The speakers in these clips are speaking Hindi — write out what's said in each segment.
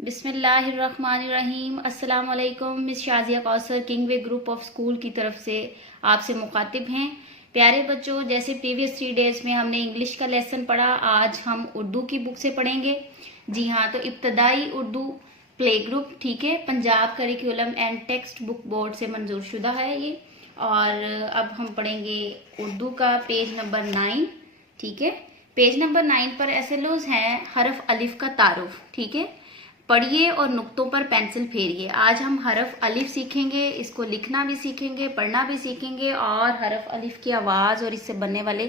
बिस्मिल्लाहिर्रहमानिर्रहीम। अस्सलाम वालेकुम। Miss Shazia Kausar Kingway group of school की तरफ से आपसे मुखातिब हैं। प्यारे बच्चों, जैसे प्रीवियस 3 डेज में हमने इंग्लिश का लेसन पढ़ा, आज हम उर्दू की बुक से पढ़ेंगे। जी हाँ, तो इब्तदाई उर्दू प्ले ग्रुप, ठीक है, Punjab curriculum and text book board से मंजूर शुदा है ये। और अब हम पढ़ेंगे उर्दू का पेज नंबर 9, ठीक है। पेज नंबर 9 पर ऐसे लफ्ज़ हैं हरफ अलिफ का तारुफ, ठीक है। पढ़िए और नुक्तों पर पेंसिल फेरिए। आज हम हरफ अलिफ सीखेंगे, इसको लिखना भी सीखेंगे, पढ़ना भी सीखेंगे और हरफ अलिफ की आवाज़ और इससे बनने वाले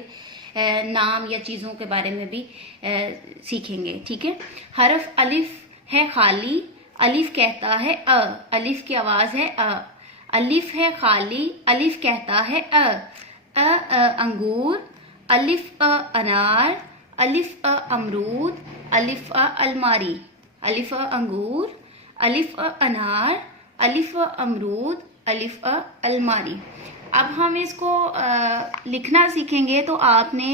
नाम या चीज़ों के बारे में भी सीखेंगे, ठीक है। हरफ अलिफ है खाली, अलिफ कहता है अ, अलिफ की आवाज़ है अ। अलिफ है खाली, अलिफ कहता है अ अंगूर, अलिफ अनार, अलिफ अमरूद, अलिफ अलमारी। अलिफ अंगूर, अलिफ अनार, अलिफ अमरूद, अलिफ अलमारी। अब हम इसको लिखना सीखेंगे तो आपने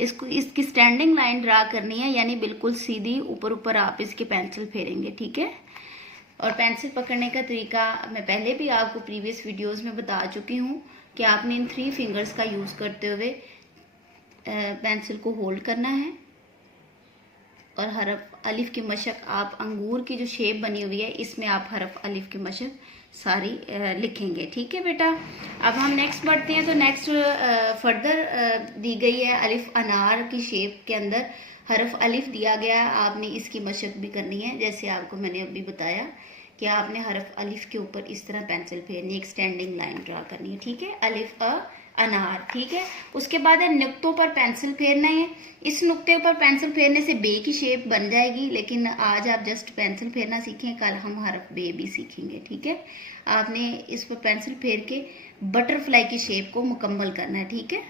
इसकी स्टैंडिंग लाइन ड्रा करनी है, यानी बिल्कुल सीधी ऊपर ऊपर आप इसकी पेंसिल फेरेंगे, ठीक है। और पेंसिल पकड़ने का तरीका मैं पहले भी आपको प्रीवियस वीडियोस में बता चुकी हूँ कि आपने इन 3 फिंगर्स का यूज़ करते हुए पेंसिल को होल्ड करना है और हरफ अलिफ की मशक, आप अंगूर की जो शेप बनी हुई है इसमें आप हरफ अलिफ की मशक सारी लिखेंगे, ठीक है बेटा। अब हम नेक्स्ट बढ़ते हैं। तो नेक्स्ट फर्दर दी गई है अलिफ अनार की शेप के अंदर हरफ अलिफ दिया गया है, आपने इसकी मशक भी करनी है। जैसे आपको मैंने अभी बताया कि आपने हरफ अलिफ के ऊपर इस तरह पेंसिल फेरनी, एक स्टैंडिंग लाइन ड्रा करनी है, ठीक है। अलिफ अनार, ठीक है। उसके बाद है नुक्तों पर पेंसिल फेरना है। इस नुक्ते पर पेंसिल फेरने से बे की शेप बन जाएगी, लेकिन आज आप जस्ट पेंसिल फेरना सीखें, कल हम हरफ बे भी सीखेंगे, ठीक है। आपने इस पर पेंसिल फेर के बटरफ्लाई की शेप को मुकम्मल करना है, ठीक है,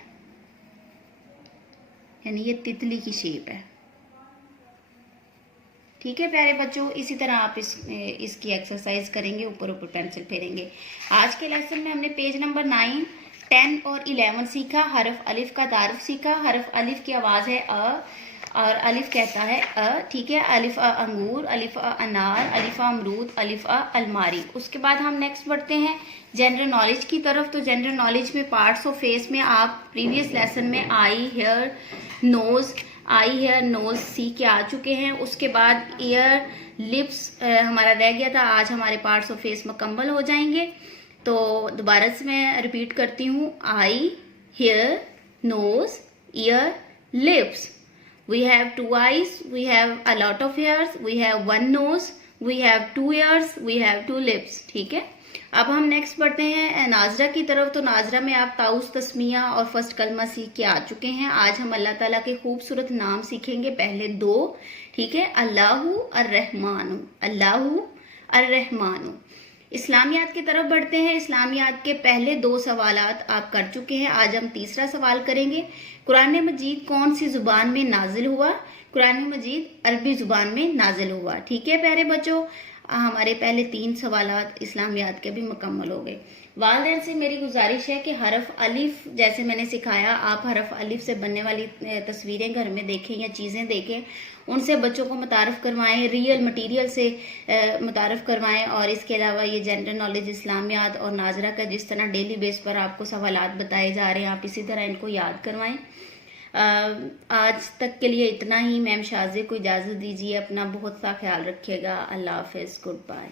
यानी ये तितली की शेप है, ठीक है प्यारे बच्चों। इसी तरह आप इसकी एक्सरसाइज करेंगे, ऊपर ऊपर पेंसिल फेरेंगे। आज के लेसन में हमने पेज नंबर 9, 10 और 11 सीखा। हरफ अलिफ का तारुफ सीखा। हरफ अलिफ की आवाज़ है अ और अलिफ कहता है अ, ठीक है। अलिफ अंगूर, अलिफ अनार, अलिफ अमरूद, अलिफ अलमारी। उसके बाद हम नेक्स्ट बढ़ते हैं जनरल नॉलेज की तरफ। तो जनरल नॉलेज में पार्ट्स ऑफ फेस में आप प्रीवियस लेसन में आई, हेयर, नोज, आई, हेयर, नोज सीख के आ चुके हैं। उसके बाद ईयर, लिप्स हमारा रह गया था। आज हमारे पार्ट्स ऑफ फेस मुकम्मल हो जाएंगे। तो दोबारा से मैं रिपीट करती हूँ, eye, hair, nose, ear, lips. We have 2 eyes, we have a lot of hairs, we have 1 nose, we have 2 ears, we have 2 lips, ठीक है। अब हम नेक्स्ट बढ़ते हैं नाजरा की तरफ। तो नाजरा में आप ताउस, तस्मिया और फर्स्ट कलमा सीख के आ चुके हैं। आज हम अल्लाह ताला के खूबसूरत नाम सीखेंगे, पहले 2, ठीक है। अल्लाहु अर्रहमानु, अल्लाहु अर्रहमानु। इस्लामियात की तरफ बढ़ते हैं। इस्लामियात के पहले 2 सवालात आप कर चुके हैं, आज हम तीसरा सवाल करेंगे। कुरान मजीद कौन सी जुबान में नाजिल हुआ? कुरान मजीद अरबी जुबान में नाजिल हुआ, ठीक है प्यारे बच्चों। हमारे पहले 3 सवालात इस्लामियात के भी मुकम्मल हो गए। वालिदैन से मेरी गुजारिश है कि हरफ अलिफ जैसे मैंने सिखाया, आप हरफ अलिफ से बनने वाली तस्वीरें घर में देखें या चीज़ें देखें, उनसे बच्चों को मुतारफ़ करवाएं, रियल मटेरियल से मुतारफ़ करवाएं। और इसके अलावा ये जनरल नॉलेज, इस्लामियात और नाजरा का जिस तरह डेली बेस पर आपको सवालात बताए जा रहे हैं, आप इसी तरह इनको याद करवाएं। आज तक के लिए इतना ही। मैम शाज़े को इजाज़त दीजिए। अपना बहुत सा ख्याल रखिएगा। अल्लाह हाफ़िज़, गुड बाय।